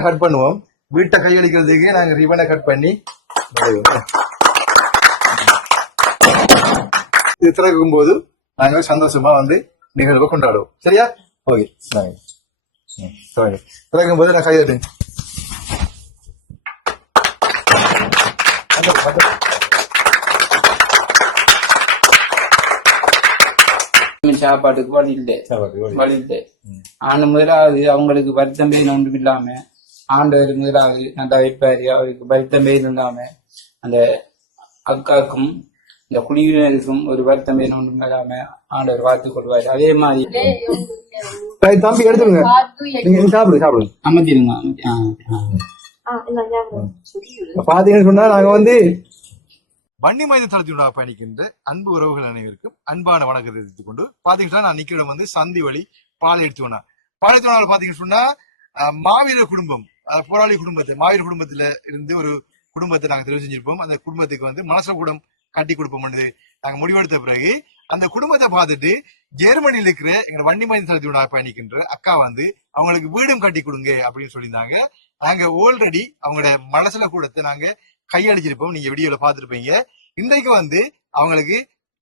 Cut பண்ணுவோம். வீட்டை கையளிக்கிறதுக்கு நாங்க ரிபனை கட் பண்ணி இது திறக்கும் போது நாங்க சந்தோஷமா வந்து நிகழ்வை கொண்டாடுவோம். சரியா? ஓகே. திறக்கும் போது நான் கையெழுத்து சாப்பாட்டுக்கு வழி இல்லை. வழி இல்லை. ஆண்டு முதலாவது அவங்களுக்கு வருத்தம் ஒன்றும் இல்லாம. ஆண்டவர் முதலாவது நல்லா வைப்பாரு அவருக்கு வருத்தம் இல்லாம அந்த அக்காக்கும் இந்த குடியினருக்கும் ஒரு வருத்தம் ஒன்றும் இல்லாம ஆண்டவர் பார்த்துக் கொள்வார். அதே மாதிரி தம்பி எடுத்துருங்க சாப்பிடுங்க சாப்பிடுங்க ஆ. பாத்தீங்கன்னு சொன்னா நாங்க வந்து வன்னி மைத தளத்தினூடாக பயணிக்கின்ற அன்பு உறவுகள் அனைவருக்கும் அன்பான வணக்கத்தை தெரிவித்துக் கொண்டு பாத்தீங்கன்னா நான் நிக்கிற வந்து சந்தி வழி பால் எடுத்து வந்தேன் பால் எடுத்து வந்தால் பாத்தீங்கன்னு சொன்னா மாவீரர் குடும்பம். போராளி குடும்பத்தை மாவீரர் குடும்பத்துல இருந்து ஒரு குடும்பத்தை நாங்கள் தெரிவு செஞ்சிருப்போம். அந்த குடும்பத்துக்கு வந்து மனசு கூடம் கட்டி கொடுப்போம் நாங்கள் முடிவெடுத்த பிறகு அந்த குடும்பத்தை பார்த்துட்டு ஜெர்மனியில் இருக்கிற எங்க வண்டி மைந்த தளத்தினூடாக பயணிக்கின்ற அக்கா வந்து அவங்களுக்கு வீடும் கட்டி கொடுங்க அப்படின்னு சொல்லியிருந்தாங்க. நாங்க ஆல்ரெடி அவங்களோட மனசுல கூடத்தை நாங்க கையளிச்சிருப்போம். நீங்க வீடியோல பாத்துருப்பீங்க இன்றைக்கு வந்து அவங்களுக்கு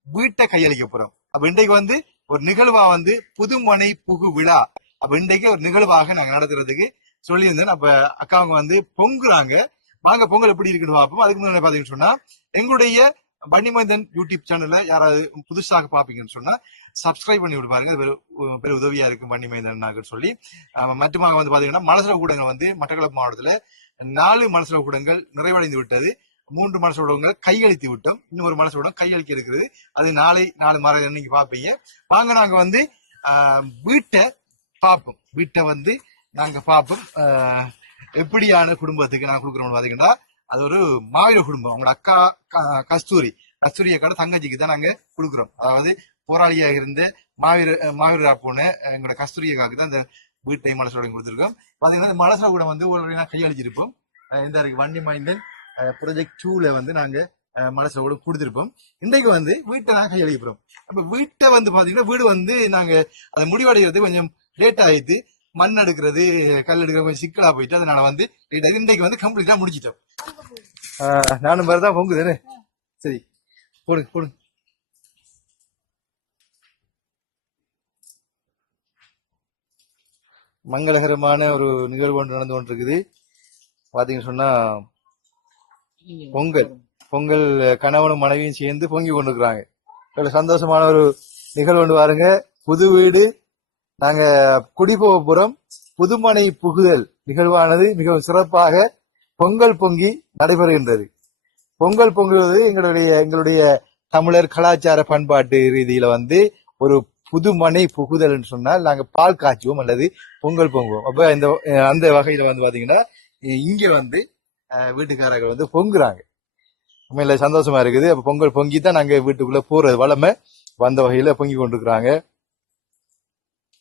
வீட்டை கையளிக்க போறோம். அப்ப இன்றைக்கு வந்து ஒரு நிகழ்வா வந்து புதுமனை புகு விழா. அப்ப இன்றைக்கு ஒரு நிகழ்வாக நாங்க நடத்துறதுக்கு சொல்லியிருந்தேன். அப்ப அக்காவங்க வந்து பொங்குறாங்க. வாங்க பொங்கல் எப்படி இருக்குன்னு பார்ப்போம். அதுக்கு முன்னாடி பாத்தீங்கன்னு சொன்னா எங்களுடைய பன்னிமந்தன் யூடியூப் சேனல்ல யாராவது புதுசாக பாப்பீங்கன்னு சொன்னா சப்ஸ்கிரைப் பண்ணி விடு பாருங்க. அது பெரு- உதவியா இருக்கும் பன்னிமந்தன் சொல்லி. அஹ் வந்து பாத்தீங்கன்னா மலசர கூடங்கள் வந்து மட்டக்களப்பு மாவட்டத்துல நாலு மலசர கூடங்கள் நிறைவடைந்து விட்டது. மூன்று மனசு கூடங்கள் கையளித்து விட்டோம். இன்னும் ஒரு மலசர கூடம் கையளிக்க இருக்கிறது. அது நாளை நாலு மரம் நீங்க பாப்பீங்க வாங்க நாங்க வந்து வீட்டை பார்ப்போம். வீட்டை வந்து நாங்க பார்ப்போம் எப்படியான குடும்பத்துக்கு நான் கொடுக்குறோம்னு பாத்தீங்கன்னா அது ஒரு மாவீர குடும்பம். அவங்களோட அக்கா க- கஸ்தூரி. கஸ்தூரி அக்காட தங்கச்சிக்கு தான் நாங்க கொடுக்குறோம். அதாவது போராளியாக இருந்து மாவீர மாவீரரா போன எங்களோட கஸ்தூரி அக்காவுக்கு தான் இந்த வீட்டை மலசோட கொடுத்துருக்கோம். பாத்தீங்கன்னா இந்த மலசோட கூட வந்து ஒரு கையளிச்சிருப்போம். இந்த இருக்கு வண்டி மைந்தன் ப்ரொஜெக்ட் டூல வந்து நாங்க மனசுல கூட கொடுத்துருப்போம். இன்றைக்கு வந்து வீட்டை நாங்க கையளிக்கிறோம் அப்ப வீட்டை வந்து பாத்தீங்கன்னா வீடு வந்து நாங்க அதை முடிவடைகிறது கொஞ்சம் லேட் ஆயிடுது மண் எடுக்கிறது கல் எடுக்கிறது கொஞ்சம் சிக்கலா போயிட்டு அதனால வந்து. இன்றைக்கு வந்து கம்ப்ளீட்டா முடிச்சிட்டோம் நானும் மாதிரி தான் பொங்குதுன்னு சரி போடு போடு. மங்களகரமான ஒரு நிகழ்வு ஒன்று நடந்து கொண்டிருக்குது. பாத்தீங்கன்னு சொன்னா பொங்கல். பொங்கல் கணவனும் மனைவியும் சேர்ந்து பொங்கி கொண்டிருக்கிறாங்க. சந்தோஷமான ஒரு நிகழ்வு ஒன்று பாருங்க புது வீடு நாங்க குடிபோகபுரம் புதுமனை புகுதல் நிகழ்வானது மிகவும் சிறப்பாக பொங்கல் பொங்கி நடைபெறுகின்றது. பொங்கல் பொங்குவது எங்களுடைய எங்களுடைய தமிழர் கலாச்சார பண்பாட்டு ரீதியில வந்து ஒரு புதுமனை புகுதல் சொன்னால் நாங்க பால் காய்ச்சுவோம் அல்லது பொங்கல் பொங்குவோம். அப்ப இந்த அந்த வகையில வந்து பாத்தீங்கன்னா இங்க வந்து வீட்டுக்காரர்கள் வந்து பொங்குறாங்க. உண்மையில சந்தோஷமா இருக்குது. அப்ப பொங்கல் பொங்கி தான் நாங்க வீட்டுக்குள்ள போறது. வளமை வந்த வகையில பொங்கி கொண்டிருக்கிறாங்க.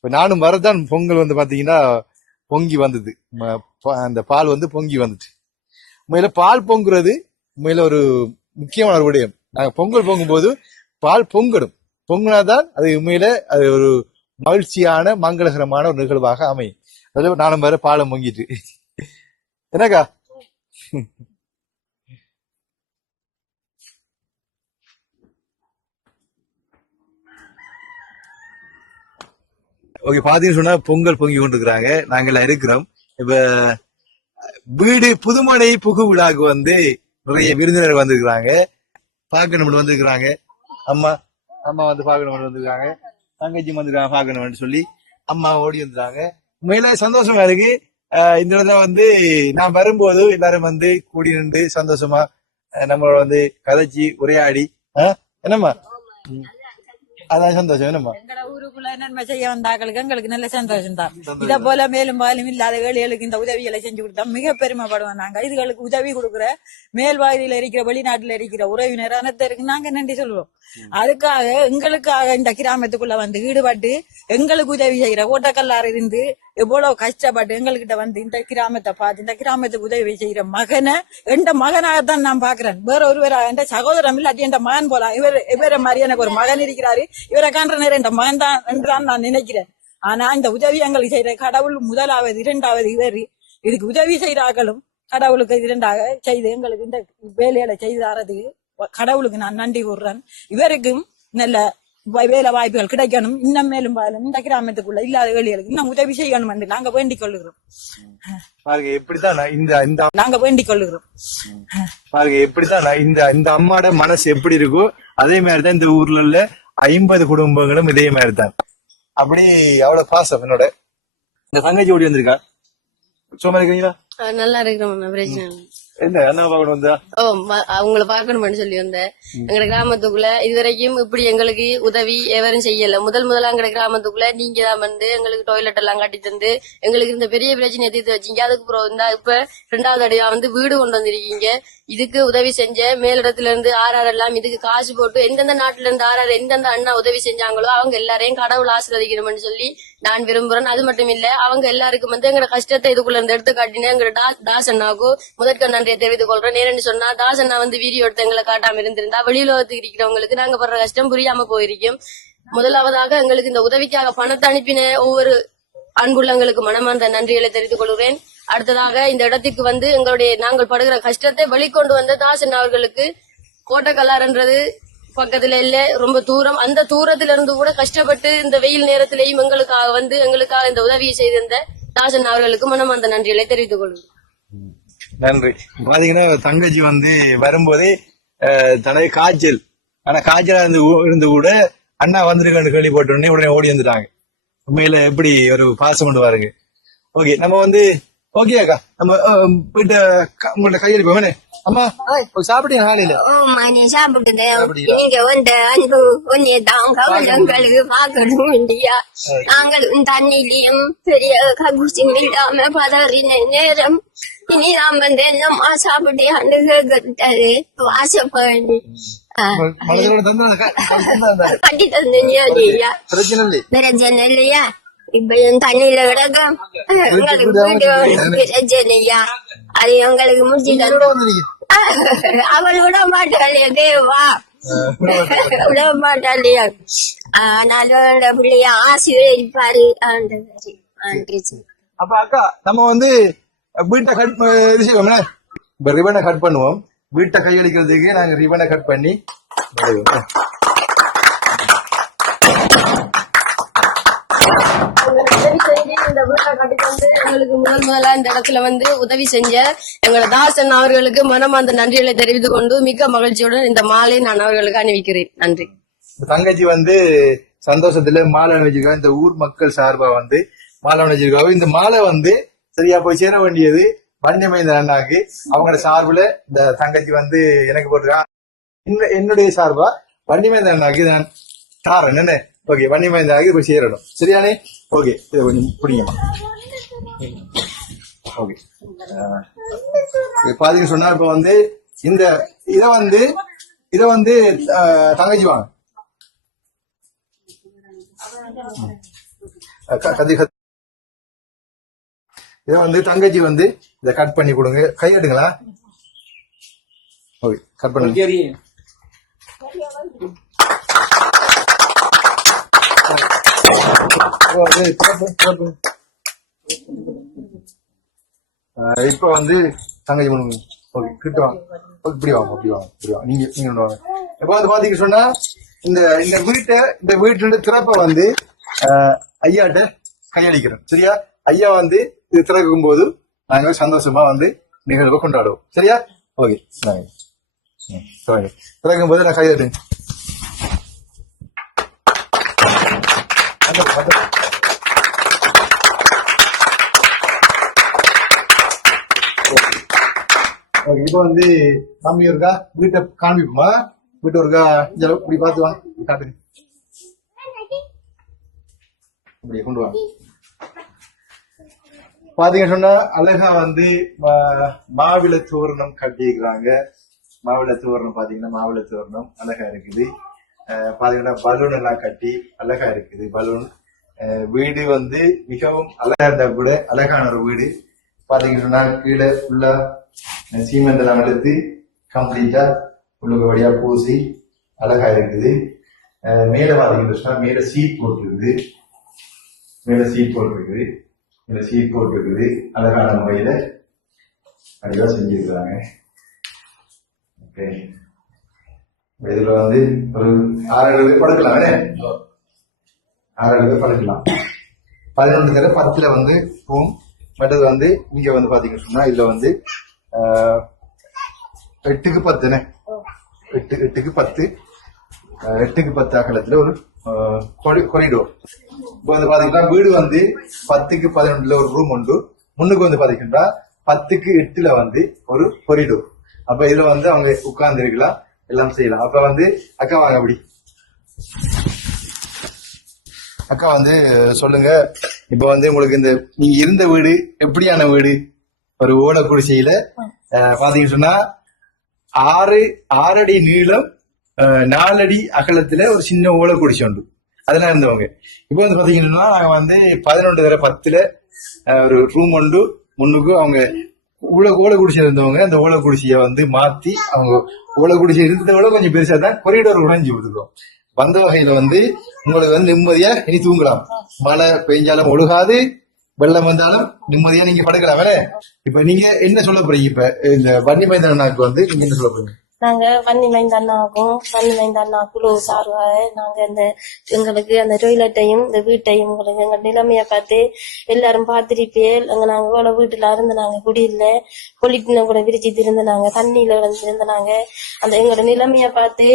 இப்போ நானும் வரதான் பொங்கல் வந்து பார்த்தீங்கன்னா பொங்கி வந்தது. ம- அந்த பால் வந்து பொங்கி வந்துட்டு உண்மையில பால் பொங்குறது உண்மையில ஒரு முக்கியமான ஒரு விடயம். நாங்கள் பொங்கல் பொங்கும்போது பால் பொங்கணும். பொங்கினாதான் அது உண்மையில அது ஒரு மகிழ்ச்சியான மங்களகரமான ஒரு நிகழ்வாக அமையும். அதாவது நானும் வேற பாலை பொங்கிட்டு. என்னக்கா? ஓகே பாத்தீங்கன்னு சொன்னா பொங்கல் பொங்கி கொண்டிருக்கிறாங்க. நாங்கெல்லாம் இருக்கிறோம். இப்ப வீடு புதுமனை புகு விழாக்கு வந்து நிறைய விருந்தினர் வந்திருக்கிறாங்க. பார்க்கணும்னு வந்திருக்கிறாங்க. அம்மா அம்மா வந்து பார்க்கணும்னு வந்திருக்காங்க தங்கச்சி வந்திருக்காங்க பார்க்கணும்னு சொல்லி அம்மா ஓடி வந்துருக்காங்க. உண்மையில சந்தோஷமா இருக்கு. இந்த இடத்துல வந்து நான் வரும்போது எல்லாரும் வந்து கூடி நின்று சந்தோஷமா நம்மளோட வந்து கதைச்சி உரையாடி. அஹ் என்னம்மா? ம். அதான் சந்தோஷம் எங்கட ஊருக்குள்ள நன்மை செய்ய வந்தாக்களுக்கு எங்களுக்கு நல்ல சந்தோஷம் தான் இத போல மேலும் பாலும் இல்லாத ஏழைகளுக்கு இந்த உதவிகளை செஞ்சு கொடுத்தா மிக பெருமைப்படுவோம் நாங்க இதுகளுக்கு உதவி கொடுக்குற மேல்வாயில இருக்கிற வெளிநாட்டுல இருக்கிற உறவினர் அனைத்தருக்கு நாங்க நன்றி சொல்லுவோம் அதுக்காக எங்களுக்காக இந்த கிராமத்துக்குள்ள வந்து ஈடுபட்டு எங்களுக்கு உதவி செய்யற ஓட்டக்கல்லாறு இருந்து எவ்வளவு கஷ்டப்பட்டு எங்கள்கிட்ட வந்து இந்த கிராமத்தை பார்த்து இந்த கிராமத்துக்கு உதவி செய்யற மகனை எந்த தான் நான் பாக்குறேன் வேற ஒருவரா என் சகோதரம் இல்லாட்டி என் மகன் போலாம் இவர் இவரை மாதிரி எனக்கு ஒரு மகன் இருக்கிறாரு. இவரை காண்ற நேரம் என் மகன் தான் என்றான் நான் நினைக்கிறேன். ஆனா இந்த உதவி எங்களுக்கு செய்யற கடவுள் முதலாவது இரண்டாவது இவர். இதுக்கு உதவி செய்கிறார்களும் கடவுளுக்கு இரண்டாக செய்து எங்களுக்கு இந்த வேலையில செய்து தரதுக்கு கடவுளுக்கு நான் நன்றி கூறுறேன். இவருக்கும் நல்ல வேலை வாய்ப்புகள் கிடைக்கணும். இன்னும் மேலும் மேலும் இந்த கிராமத்துக்குள்ள இல்லாத வேலைகளுக்கு இன்னும் உதவி செய்யணும் என்று நாங்க வேண்டிக் கொள்ளுகிறோம் பாருங்க எப்படித்தான் நான் இந்த இந்த நாங்க வேண்டிக் கொள்ளுகிறோம் பாருங்க எப்படித்தான் நான் இந்த இந்த அம்மாட மனசு எப்படி இருக்கோ அதே மாதிரிதான் இந்த ஊர்ல உள்ள ஐம்பது குடும்பங்களும் இதே மாதிரி தான் அப்படி அவ்வளவு பாசம் என்னோட. இந்த தங்கச்சி ஓடி வந்திருக்கா? சும்மா இருக்கீங்களா? நல்லா இருக்கிறோம் பிரச்சனை அவங்கள பாக்கணும்னு சொல்லி வந்தேன். எங்க கிராமத்துக்குள்ள இதுவரைக்கும் இப்படி எங்களுக்கு உதவி எவரும் செய்யல. முதல் முதலா எங்க கிராமத்துக்குள்ள நீங்க தான் வந்து எங்களுக்கு டாய்லெட் எல்லாம் கட்டி தந்து எங்களுக்கு இந்த பெரிய பிரச்சனையை தீர்த்து வச்சீங்க. அதுக்கு அப்புறம் இந்த இப்ப ரெண்டாவது அடியா வந்து வீடு கொண்டு வந்திருக்கீங்க. இதுக்கு உதவி செஞ்ச மேலிடத்துல இருந்து ஆர்ஆர் எல்லாம் இதுக்கு காசு போட்டு எந்தெந்த நாட்டுல இருந்து ஆர்ஆர் எந்தெந்த அண்ணா உதவி செஞ்சாங்களோ அவங்க எல்லாரையும் கடவுள் ஆசீர்வதிக்கணும்னு சொல்லி நான் விரும்புறேன். அது மட்டும் இல்ல அவங்க எல்லாருக்கும் வந்து எங்க கஷ்டத்தை இதுக்குள்ள இருந்து எடுத்து காட்டினேன் எங்க தாஸ் அண்ணாவுக்கும் முதற்க நன்றியை தெரிவித்துக் கொள்றேன். நேரன்னு சொன்னா தாஸ் அண்ணா வந்து வீடியோ எடுத்து எங்களை காட்டாம இருந்திருந்தா வெளியுலகத்துக்கு இருக்கிறவங்களுக்கு நாங்க படுற கஷ்டம் புரியாம போயிருக்கோம். முதலாவதாக எங்களுக்கு இந்த உதவிக்காக பணத்தை அனுப்பின ஒவ்வொரு அன்புள்ளங்களுக்கு மனமார்ந்த நன்றிகளை தெரிவித்துக் கொள்கிறேன். அடுத்ததாக இந்த இடத்திற்கு வந்து எங்களுடைய நாங்கள் படுகிற கஷ்டத்தை வெளிக்கொண்டு வந்த தாசன் அவர்களுக்கு கோட்டக்கல்லார்ன்றது பக்கத்துல இல்ல ரொம்ப தூரம். அந்த தூரத்துல இருந்து கூட கஷ்டப்பட்டு இந்த வெயில் நேரத்திலேயும் எங்களுக்காக வந்து எங்களுக்காக இந்த உதவியை செய்திருந்த தாசன் அவர்களுக்கு மனமார்ந்த நன்றிகளை தெரிவித்துக் கொள்கிறேன் நன்றி. பாத்தீங்கன்னா தங்கச்சி வந்து வரும்போதே தனது காய்ச்சல். ஆனா காய்ச்சலா இருந்து இருந்து கூட அண்ணா வந்திருக்கான்னு கேள்விப்பட்ட உடனே உடனே ஓடி வந்துட்டாங்க. உண்மையில எப்படி ஒரு பாசம் கொண்டு பாருங்க ஓகே நம்ம வந்து ஓகே அக்கா. நம்ம போயிட்டு உங்கள்ட்ட கையெழுப்போம் வேணே? அம்மா சாப்பிட்டீங்க காலையில ஆமா நீ சாப்பிட்டீங்களா? நீங்க வந்த அன்பு உன்னை தான் கவலங்களுக்கு பார்க்கணும் இல்லையா? நாங்களும் தண்ணிலையும் பெரிய ககுசியும் இல்லாம பதறின நேரம் இனி நாம் வந்து என்னம்மா கேட்டாரு பிரச்சனை இல்லையா? இப்ப தண்ணியில வீட்டு பிரச்சனையா அது எங்களுக்கு முடிச்சு அவள் விட மாட்டாளே தேவா. விட மாட்டாளையா ஆனாலும் பிள்ளைய ஆசீர்வதிப்பாரு அப்ப அக்கா நம்ம வந்து வீட்டை கட் இது செய்வோம்ல? இப்ப ரிபனை கட் பண்ணுவோம். வீட்டை கையளிக்கிறதுக்கு நாங்க ரிபனை கட் பண்ணி. உதவி செஞ்சு இந்த வீட்டை கட்டி தந்து எங்களுக்கு முதல் முதலா இந்த இடத்துல வந்து உதவி செஞ்ச எங்களோட தாசன் அவர்களுக்கு மனமார்ந்த நன்றிகளை தெரிவித்துக் கொண்டு மிக்க மகிழ்ச்சியுடன் இந்த மாலை நான் அவர்களுக்கு அணிவிக்கிறேன். நன்றி. தங்கச்சி வந்து சந்தோஷத்துல மாலை அணிவிச்சிருக்காங்க இந்த ஊர் மக்கள் சார்பா வந்து மாலை அணிவிச்சிருக்காங்க இந்த மாலை வந்து சரியா போய் சேர வேண்டியது வண்டியமைந்த அண்ணாக்கு. அவங்களோட சார்புல இந்த தங்கச்சி வந்து எனக்கு போட்டிருக்கான் என்னுடைய சார்பா வண்டிமைந்த அண்ணாக்கு நான் தாரன் என்ன? ஓகே வண்டிமைந்த ஆகி போய் சேரணும். சரியானே? ஓகே இதை கொஞ்சம் பிடிங்கம்மா ஓகே. பாத்தீங்க சொன்னா இப்ப வந்து இந்த இத வந்து இத வந்து தங்கச்சி வாங்க. அஹ், கத் இதை வந்து தங்கச்சி வந்து இதை கட் பண்ணி கொடுங்க. கையெடுங்களா ஓகே கட் பண்ணுங்க இப்போ வந்து இப்ப வந்து தங்கச்சி பண்ணுங்க ஓகே கிட்ட வாங்க. ஓகே, இப்படி வாங்க அப்படி வாங்க இப்படி வாங்க. நீங்க நீங்க ஒண்ணு வாங்க. இப்ப வந்து பாத்தீங்க சொன்னா இந்த இந்த வீட்டை இந்த வீட்டோட திறப்பை வந்து ஐயாட்ட கையளிக்கிறோம். சரியா? ஐயா வந்து இது திறக்கும் போது நாங்க சந்தோஷமா வந்து நிகழ்வை கொண்டாடுவோம். சரியா? ஓகே திறக்கும் போது நான் கையாட்டுங்க ஓகே இப்போ வந்து சாமி இருக்கா வீட்டை காண்பிப்போமா? வீட்டை இருக்கா இந்த அளவு இப்படி பார்த்து வாங்க காட்டுங்க. இப்படி கொண்டு வாங்க பாத்தீங்க சொன்னா அழகா வந்து மாவிள மாவிளை தோரணம் கட்டியிருக்கிறாங்க. மாவிள தோரணம் பாத்தீங்கன்னா மாவிள தோரணம் அழகா இருக்குது. பாத்தீங்கன்னா பலூன் எல்லாம் கட்டி அழகா இருக்குது. பலூன் வீடு வந்து மிகவும் அழகா இருந்தா கூட அழகான ஒரு வீடு. பாத்தீங்கன்னா கீழே ஃபுல்லா சீமெண்ட் எல்லாம் எடுத்து கம்ப்ளீட்டா உள்ளுக்கு வழியா பூசி அழகா இருக்குது. மேல பாத்தீங்கன்னா மேல சீட் போட்டுருக்குது. மேல சீட் போட்டிருக்குது. மேல சீட் போட்டுருக்குது. அழகான முறையில அழகா செஞ்சிருக்கிறாங்க. ஓகே இதுல வந்து ஒரு ஆறு ஏழு பேர் படுக்கலாம் என்ன? ஆறு ஏழு பேர் படுக்கலாம். பதினொன்று தர பத்துல வந்து ரூம் மற்றது வந்து இங்க வந்து பாத்தீங்கன்னு சொன்னா இதுல வந்து எட்டுக்கு பத்துனே எட்டு எட்டுக்கு பத்து. எட்டுக்கு பத்து அகலத்துல ஒரு கொரிடோர். இப்போ வந்து பாத்தீங்கன்னா வீடு வந்து பத்துக்கு பதினொன்றுல ஒரு ரூம் உண்டு. முன்னுக்கு வந்து பாத்தீங்கன்னா பத்துக்கு எட்டுல வந்து ஒரு கொரிடோர். அப்ப இதுல வந்து அவங்க உட்கார்ந்து இருக்கலாம் எல்லாம் செய்யலாம். அப்ப வந்து அக்கா வாங்க அப்படி. அக்கா வந்து சொல்லுங்க. இப்ப வந்து உங்களுக்கு இந்த நீங்க இருந்த வீடு எப்படியான வீடு? ஒரு ஓட குடிசையில பாத்தீங்கன்னு சொன்னா ஆறு ஆறடி நீளம் நாலடி அகலத்துல ஒரு சின்ன ஓல குடிசை உண்டு. அதெல்லாம் இருந்தவங்க. இப்போ வந்து பாத்தீங்கன்னா நாங்க வந்து பதினொன்று தர பத்துல ஒரு ரூம் உண்டு. முன்னுக்கு அவங்க ஊழ ஓலை இருந்தவங்க அந்த ஓலை வந்து மாத்தி அவங்க ஓலை குடிசை இருந்ததை விட கொஞ்சம் பெருசா தான் கொரிடோர் உடைஞ்சு விட்டுருக்கோம். வந்த வகையில வந்து உங்களுக்கு வந்து நிம்மதியா இனி தூங்கலாம். மழை பெஞ்சாலும் ஒழுகாது. வெள்ளம் வந்தாலும் நிம்மதியா நீங்க படுக்கலாம். வேற இப்ப நீங்க என்ன சொல்ல போறீங்க? இப்ப இந்த வன்னி மைதானாக்கு வந்து நீங்க என்ன சொல்ல போறீங்க? நாங்க வன்னி மைந்த அண்ணாவுக்கும் வன்னி மைந்த அண்ணா குழு சார்பாக நாங்க இந்த எங்களுக்கு அந்த டொய்லெட்டையும் இந்த வீட்டையும் உங்களுக்கு எங்க நிலைமைய பார்த்து எல்லாரும் பார்த்திருப்பேல் அங்க நாங்க இவ்வளவு வீட்டுல இருந்து நாங்க குடியில பொலிட்டின கூட விரிச்சிட்டு இருந்து நாங்க தண்ணியில இருந்து இருந்து நாங்க அந்த எங்களோட நிலைமைய பார்த்து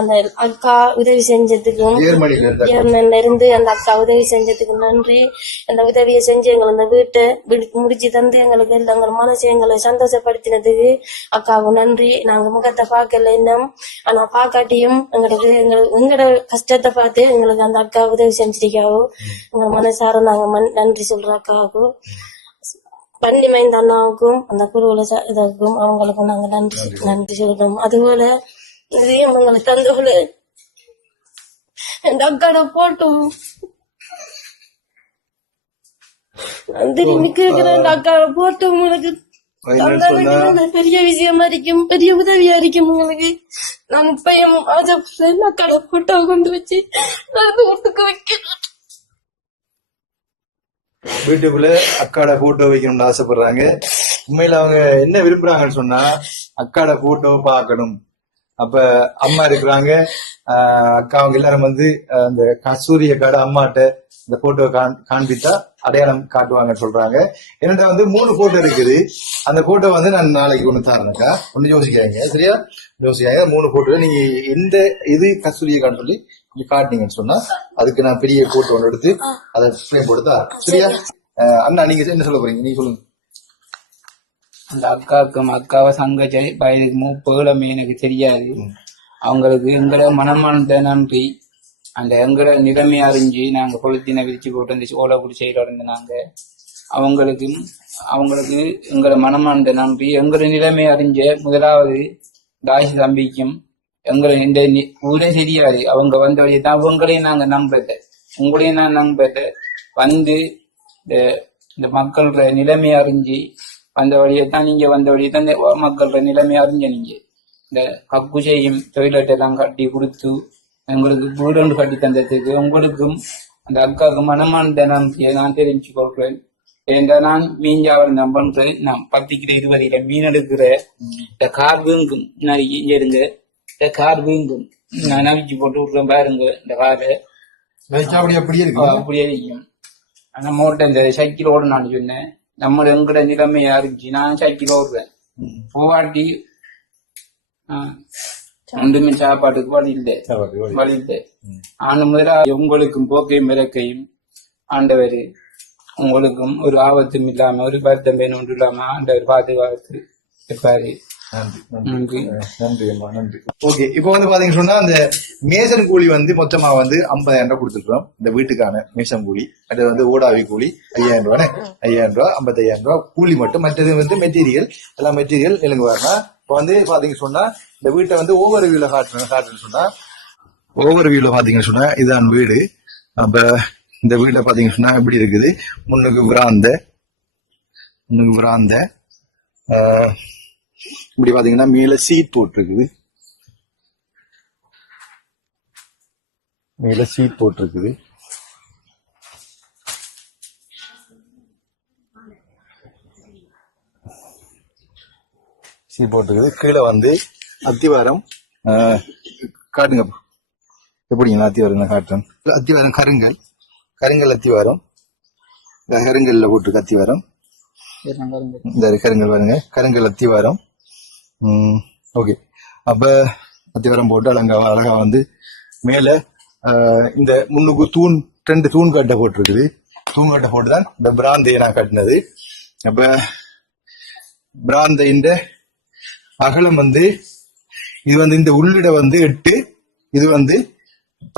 அந்த அக்கா உதவி செஞ்சதுக்கும் ஜெர்மனில இருந்தா அந்த அக்கா உதவி செஞ்சதுக்கு நன்றி. அந்த உதவியை செஞ்சு எங்களை அந்த வீட்டை விடு- முடிச்சு தந்து எங்களுக்கு எல்லாம் எங்கள் மனசு எங்களை சந்தோஷப்படுத்தினதுக்கு அக்காவுக்கு நன்றி. நாங்க முகத்தை பார்க்கல இன்னும். ஆனா பார்க்காட்டியும் எங்களுக்கு எங்களுக்கு எங்களோட கஷ்டத்தை பார்த்து எங்களுக்கு அந்த அக்கா உதவி செஞ்சிருக்காவோ. எங்க மனசார நாங்க நன்றி சொல்றோம் அக்காவுக்கு. பன்னி மைந்த அண்ணாவுக்கும் அந்த குருவுல இதற்கும் அவங்களுக்கும் நாங்க நன்றி. நன்றி சொல்றோம். அதுபோல இதையும் எங்களுக்கு தந்தவளு என் அக்காட போட்டோ நான் திரும்பி கேட்கிறேன் என் அக்காட போட்டோ உங்களுக்கு. பெரிய விஷயமா இருக்கும் பெரிய உதவியா இருக்கும் உங்களுக்கு. நான் இப்பயும் ஆசைப்படுறேன் அக்காட போட்டோ கொண்டு வச்சு நான் வைக்கிறேன். வீட்டுக்குள்ள அக்காட போட்டோ வைக்கணும்னு ஆசைப்படுறாங்க. உண்மையில அவங்க என்ன விரும்புறாங்கன்னு சொன்னா அக்காட போட்டோ பார்க்கணும். அப்ப அம்மா இருக்கிறாங்க. அக்கா அவங்க எல்லாரும் வந்து அந்த கஸ்தூரி அக்காட அம்மாட்ட இந்த போட்டோ காண்பித்தா அடையாளம் காட்டுவாங்கன்னு சொல்றாங்க. என்னட்ட வந்து மூணு போட்டோ இருக்குது. அந்த போட்டோ வந்து நான் நாளைக்கு ஒண்ணு தரேன்க்கா ஒண்ணு யோசிக்காதீங்க. சரியா? யோசிக்காங்க மூணு போட்டோ நீங்க எந்த இது கஸ்தூரி அக்கான்னு சொல்லி நீங்க காட்டினீங்கன்னு சொன்னா அதுக்கு நான் பெரிய போட்டோ ஒன்று எடுத்து அதை ஃப்ரேம் போட்டு தரேன். சரியா? அண்ணா நீங்க என்ன சொல்ல போறீங்க? நீங்க சொல்லுங்க. அந்த அக்காவுக்கும் அக்காவை சங்கச்ச வயதுக்கு மூப்பேழமே எனக்கு தெரியாது. அவங்களுக்கு எங்களை மனமார்ந்த நன்றி அந்த எங்களை நிலைமை அறிஞ்சு நாங்க கொளுத்தின விரிச்சு போட்டு அந்த சோளை குடிசையில இருந்து நாங்க அவங்களுக்கும் அவங்களுக்கு எங்களை மனமார்ந்த நன்றி எங்களை நிலைமை அறிஞ்ச முதலாவது தாசி தம்பிக்கும் எங்களை இந்த ஊரே தெரியாது. அவங்க வந்த வழியை தான் அவங்களையும் நாங்க நம்பல. உங்களையும் நான் நம்பல. வந்து இந்த இந்த மக்களோட நிலைமை அறிஞ்சு வந்த வழியை தான் நீங்க வந்த வழியை தான் இந்த மக்களோட நிலைமை அறிஞ்ச நீங்க. இந்த கக்குசையும் டொய்லெட் எல்லாம் கட்டி கொடுத்து எங்களுக்கு வீடு கட்டி தந்ததுக்கு உங்களுக்கும் அந்த அக்காவுக்கு மனமார்ந்த நன்றியை நான் தெரிஞ்சு கொள்கிறேன். ஏண்டா நான் மீஞ்சாவரம் நான் பண்றேன். நான் பத்து கிலோ இருபதுல மீன் எடுக்கிற இந்த கார் வீங்கும். நான் இங்க இருங்க இந்த கார் வீங்கும். நான் நம்பிச்சு போட்டு விட்டுறேன் பாருங்க இந்த காரை. அப்படி அப்படியே இருக்கு அப்படியே இருக்கும் ஆனா மோட்ட இந்த சைக்கிள் ஓடணும்னு சொன்னேன். நம்ம எங்கட நிலைமை இருந்துச்சு நான் சைக்கிள் ஓடுறேன் போவாட்டி ஒன்றுமே சாப்பாட்டுக்கு வழி இல்லை வழி. இல்லை ஆண்டு முதலா உங்களுக்கும் போக்கையும் விளக்கையும் ஆண்டவர் உங்களுக்கும் ஒரு ஆபத்தும் இல்லாம ஒரு வருத்தம் ஒன்றும் இல்லாம ஆண்டவர் பாதுகாத்து இருப்பாரு. நன்றி நன்றி. நன்றி. அம்மா நன்றி. ஓகே இப்போ வந்து பாத்தீங்கன்னு சொன்னா அந்த மேசன் கூலி வந்து மொத்தமா வந்து ஐம்பதாயிரம் ரூபாய் கொடுத்துருக்கோம் இந்த வீட்டுக்கான மேசன் கூலி அது வந்து ஓடாவி கூலி ஐயாயிரம் ரூபாய் ஐயாயிரம் ரூபாய் ஐம்பத்தையாயிரம் ரூபாய். கூலி மட்டும் மற்றது வந்து மெட்டீரியல் எல்லாம் மெட்டீரியல் இல்லைங்க வரணும் இப்போ வந்து பாத்தீங்க சொன்னா இந்த வீட்டை வந்து ஓவர் வியூல காட்டுறேன் காட்டுறேன்னு சொன்னா ஓவர் வியூல பாத்தீங்கன்னு சொன்னா இதுதான் வீடு. அப்ப இந்த வீட்டை பாத்தீங்கன்னு சொன்னா எப்படி இருக்குது. முன்னுக்கு விராந்த முன்னுக்கு விராந்த ஆஹ் இப்படி பாத்தீங்கன்னா மேல சீட் போட்டிருக்குது. மேல சீட் போட்டிருக்குது. சீட் போட்டிருக்குது. கீழே வந்து அத்திவாரம். காட்டுங்க. எப்படிங்களா அத்திவாரம் காட்டுறேன்? அத்திவாரம் கருங்கல். கருங்கல் அத்திவாரம். கருங்கல்ல போட்டு அத்திவாரம். இந்த கருங்கல் பாருங்க. கருங்கல் அத்திவாரம். ஓகே அப்ப அத்திவரம் போட்டு அழகா அழகா வந்து மேல இந்த முன்னுக்கு தூண் ரெண்டு தூண் கட்டை போட்டிருக்குது. தூண் கட்டை போட்டு தான் இந்த பிராந்தையை நான் கட்டினது. அப்ப பிராந்தையின் அகலம் வந்து இது வந்து இந்த உள்ளிட வந்து எட்டு இது வந்து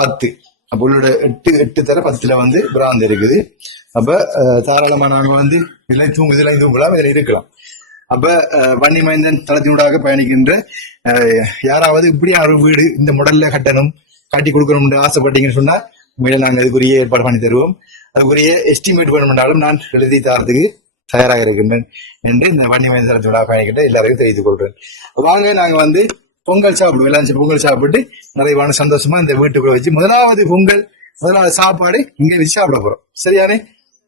பத்து. அப்ப உள்ளிட எட்டு எட்டு தர பத்துல வந்து பிராந்த் இருக்குது. அப்ப தாராளமா நாங்க வந்து இதுல தூங்கு இதுல தூங்கலாம் இதுல இருக்கலாம். அப்ப வன்னி மைந்தன் தளத்தினூடாக பயணிக்கின்ற யாராவது இப்படி ஒரு வீடு இந்த முடல்ல கட்டணும் காட்டி கொடுக்கணும்னு ஆசைப்பட்டீங்கன்னு சொன்னா உண்மையில நாங்கள் அதுக்குரிய ஏற்பாடு பண்ணி தருவோம். அதுக்குரிய எஸ்டிமேட் பண்ணாலும் நான் எழுதி தரத்துக்கு தயாராக இருக்கின்றேன் என்று இந்த வன்னி மைந்தன் தளத்தினூடாக பயணிக்கிட்ட எல்லாருக்கும் தெரிவித்துக் கொள்றேன் வாங்க நாங்க வந்து பொங்கல் சாப்பிடுவோம். எல்லாம் பொங்கல் சாப்பிட்டு நிறைவான சந்தோஷமா இந்த வீட்டுக்குள்ள வச்சு முதலாவது பொங்கல் முதலாவது சாப்பாடு இங்க வச்சு சாப்பிட போறோம். சரியானே?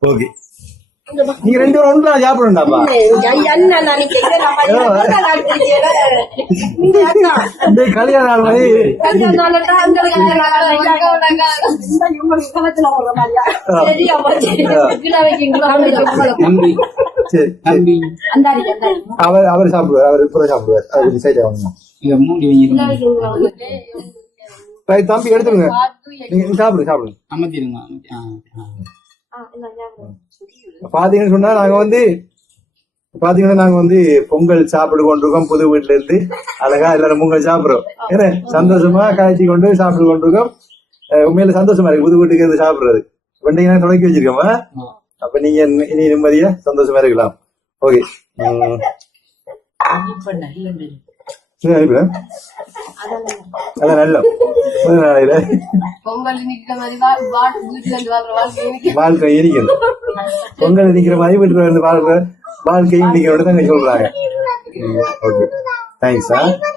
ஓகே. நீங்க ரெண்டு பேரும் ஒன்றா சாப்பிடணும்டாப்பா? இந்த கல்யாண நாள் மாதிரி. அவர் அவர் சாப்பிடுவார் அவர் பூரா சாப்பிடுவார். அது கொஞ்சம் சைட் ஆகணும் தம்பி எடுத்துருங்க சாப்பிடுங்க சாப்பிடுங்க ஆ. பாத்தீங்கன்னு சொன்னா நாங்க வந்து பாத்தீங்கன்னா நாங்க வந்து பொங்கல் சாப்பிட்டு கொண்டிருக்கோம் புது வீட்டுல இருந்து. அழகா எல்லாரும் பொங்கல் சாப்பிடுறோம். ஏன்னா சந்தோஷமா காய்ச்சி கொண்டு சாப்பிட்டு கொண்டிருக்கோம். உண்மையில சந்தோஷமா இருக்கு. புது வீட்டுக்கு இருந்து சாப்பிடுறது. வெண்டைங்க தொடக்கி வச்சிருக்கோமா? அப்ப நீங்க இனி- இனி நிம்மதியா சந்தோஷமா இருக்கலாம். ஓகே. அதான் நல்ல. பொங்கல் வாழ்க்கை இனிக்கணும் பொங்கல் நிக்கிற மாதிரி வீட்டுல இருந்து வாழ்ற வாழ்க்கையும் நிக்கிறோட தான் சொல்றாங்க. ஓகே தேங்க்ஸ்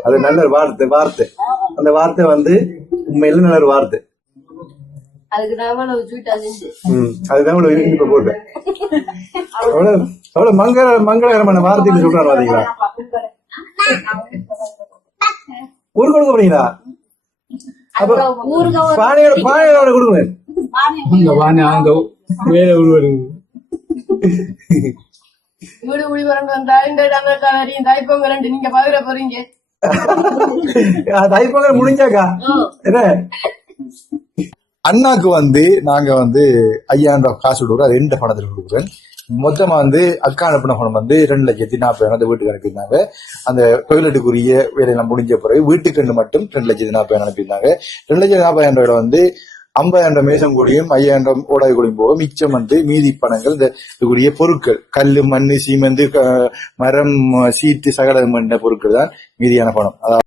அது நல்ல ஒரு வார்த்தை வார்த்தை. அந்த வார்த்தை வந்து உண்மையில நல்ல ஒரு வார்த்தை. அதுதான் இனிப்பு போட்டேன். அவ்வளவு அவ்வளவு மங்கள மங்களகரமான வார்த்தைன்னு சொல்றாரு பாத்தீங்களா? ஊருக்கு கொடுக்க போறீங்களா அப்ப பானையோட பானையோட கொடுங்க வீடு குடி இந்த கலரியும் தாய்ப்பொங்க ரெண்டு நீங்க பகிர போறீங்க. தைப்பொங்கல் முடிஞ்சாக்கா? என்ன? அண்ணாக்கு வந்து நாங்க வந்து ஐயாயிரம் ரூபாய் காசு கொடுக்குறோம் அது ரெண்டு பணத்தில் கொடுக்குறேன். மொத்தமா வந்து அக்கா அனுப்பின பணம் வந்து ரெண்டு லட்சத்தி நாற்பது அந்த வீட்டுக்கு அனுப்பியிருந்தாங்க. அந்த டொய்லெட்டுக்குரிய வேலையெல்லாம் முடிஞ்ச பிறகு வீட்டுக்கு ரெண்டு மட்டும் ரெண்டு லட்சத்தி நாற்பது அனுப்பியிருந்தாங்க. ரெண்டு லட்சத்தி நாற்பதாயிரம் ரூபாயில வந்து ஐம்பதாயிரம் மேசம் கூடியும் ஐயாயிரம் ஓடாய் கூடியும் போக மிச்சம் வந்து மீதி பணங்கள் இந்த இதுக்குரிய பொருட்கள். கல் மண் சீமெந்து க- மரம் சீட்டு சகலம் பொருட்கள் தான் மீதியான பணம். அதாவது